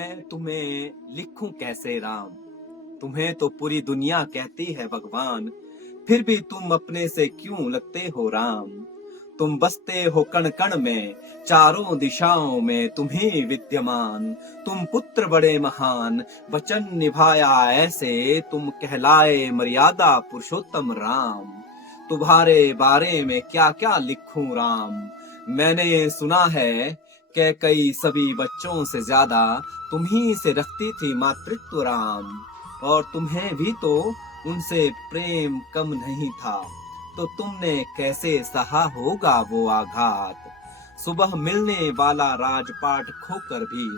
मैं तुम्हें लिखूं कैसे राम। तुम्हें तो पूरी दुनिया कहती है भगवान, फिर भी तुम अपने से क्यों लगते हो राम। तुम बसते हो कण कण में, चारों दिशाओं में तुम ही विद्यमान। तुम पुत्र बड़े महान, वचन निभाया ऐसे, तुम कहलाए मर्यादा पुरुषोत्तम राम। तुम्हारे बारे में क्या क्या लिखूं राम। मैंने सुना है कि कई सभी बच्चों से ज्यादा तुम ही से रखती थी मातृत्व राम। और तुम्हें भी तो उनसे प्रेम कम नहीं था, तो तुमने कैसे सहा होगा वो आघात। सुबह मिलने वाला राजपाट खोकर भी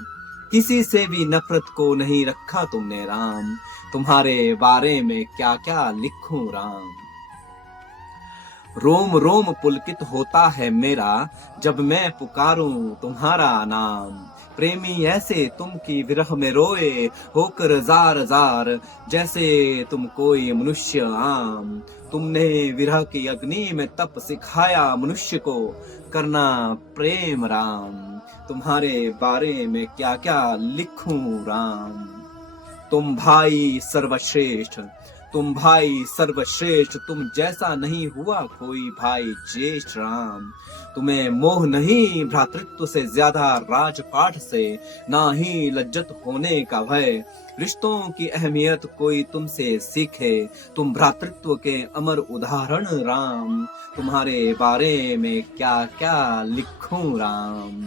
किसी से भी नफरत को नहीं रखा तुमने राम। तुम्हारे बारे में क्या क्या लिखूं राम। रोम रोम पुलकित होता है मेरा जब मैं पुकारूं तुम्हारा नाम। प्रेमी ऐसे तुम की विरह में रोए होकर जार जार, जैसे तुम कोई मनुष्य आम। तुमने विरह की अग्नि में तप सिखाया मनुष्य को करना प्रेम राम। तुम्हारे बारे में क्या क्या लिखूं राम। तुम भाई सर्वश्रेष्ठ, तुम भाई सर्वश्रेष्ठ, तुम जैसा नहीं हुआ कोई भाई ज्येष्ठ राम। तुम्हें मोह नहीं भ्रातृत्व से ज्यादा राजपाट से, ना ही लज्जत होने का भय। रिश्तों की अहमियत कोई तुमसे सीखे, तुम भ्रातृत्व के अमर उदाहरण राम। तुम्हारे बारे में क्या क्या लिखूं राम।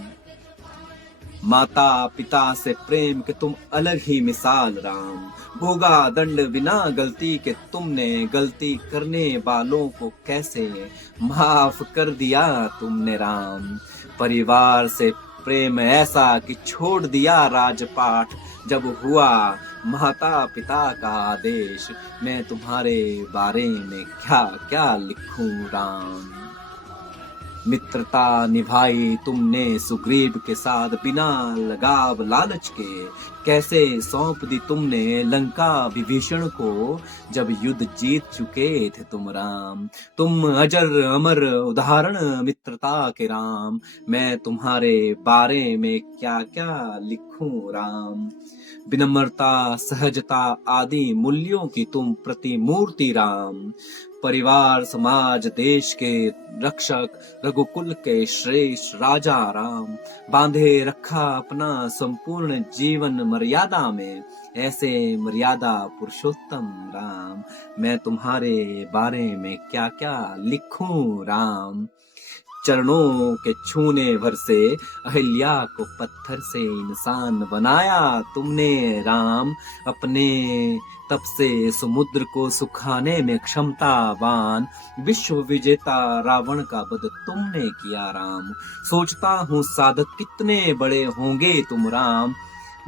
माता पिता से प्रेम के तुम अलग ही मिसाल राम। भोगा दंड बिना गलती के तुमने, गलती करने वालों को कैसे माफ कर दिया तुमने राम। परिवार से प्रेम ऐसा कि छोड़ दिया राजपाट जब हुआ माता पिता का आदेश। मैं तुम्हारे बारे में क्या क्या लिखूं राम। मित्रता निभाई तुमने सुग्रीव के साथ बिना लगाव लालच के। कैसे सौंप दी तुमने लंका विभीषण को जब युद्ध जीत चुके थे तुम राम। तुम अजर अमर उदाहरण मित्रता के राम। मैं तुम्हारे बारे में क्या क्या लिखूं राम। विनम्रता सहजता आदि मूल्यों की तुम प्रतिमूर्ति राम। परिवार समाज देश के रक्षक, रघुकुल के श्रेष्ठ राजा राम। बांधे रखा अपना संपूर्ण जीवन मर्यादा में, ऐसे मर्यादा पुरुषोत्तम राम। मैं तुम्हारे बारे में क्या क्या लिखूं राम। चरणों के छूने भर से अहिल्या को पत्थर से इंसान बनाया तुमने राम। अपने तप से समुद्र को सुखाने में क्षमतावान विश्व विजेता रावण का वध तुमने किया राम। सोचता हूँ साधक कितने बड़े होंगे तुम राम।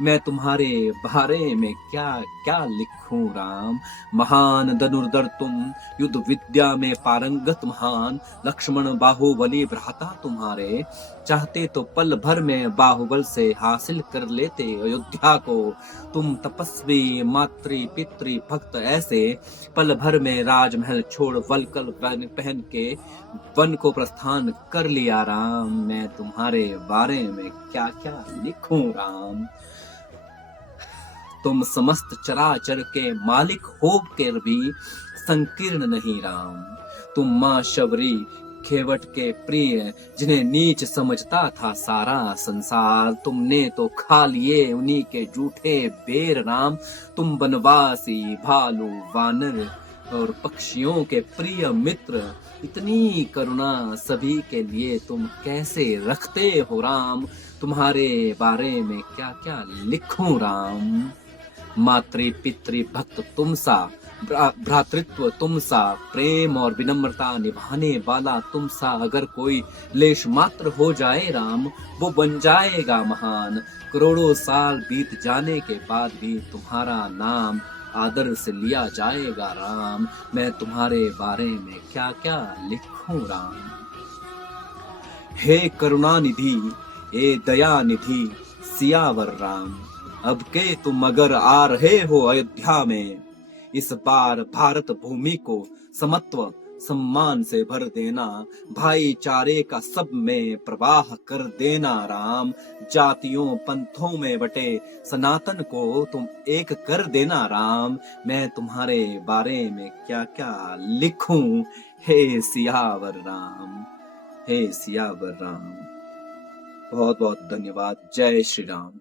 मैं तुम्हारे बारे में क्या क्या लिखूं राम। महान धनुर्धर तुम, युद्ध विद्या में पारंगत महान। लक्ष्मण बाहुबली भ्राता तुम्हारे, चाहते तो पल भर में बाहुबल से हासिल कर लेते अयोध्या को। तुम तपस्वी मातृ पितृ भक्त ऐसे, पल भर में राजमहल छोड़ वलकल पहन के वन को प्रस्थान कर लिया राम। मैं तुम्हारे बारे में क्या क्या लिखूं राम। तुम समस्त चराचर के मालिक होकर भी संकीर्ण नहीं राम। तुम माँ शबरी खेवट के प्रिय, जिन्हें नीच समझता था सारा संसार। तुमने तो खा लिए उन्हीं के जूठे बेर राम। तुम बनवासी भालू वानर और पक्षियों के प्रिय मित्र, इतनी करुणा सभी के लिए तुम कैसे रखते हो राम। तुम्हारे बारे में क्या क्या लिखूं राम। मातृ पितृ भक्त तुम सा, भ्रातृत्व तुम सा, प्रेम और विनम्रता निभाने वाला तुम सा अगर कोई लेश मात्र हो जाए राम, वो बन जाएगा महान। करोड़ों साल बीत जाने के बाद भी तुम्हारा नाम आदर से लिया जाएगा राम। मैं तुम्हारे बारे में क्या क्या लिखूं राम। हे करुणा निधि, हे दया निधि सियावर राम। अब के तुम अगर आ रहे हो अयोध्या में, इस बार भारत भूमि को समत्व सम्मान से भर देना, भाईचारे का सब में प्रवाह कर देना राम। जातियों पंथों में बटे सनातन को तुम एक कर देना राम। मैं तुम्हारे बारे में क्या क्या लिखूं, हे सियावर राम, हे सियावर राम। बहुत बहुत धन्यवाद। जय श्री राम।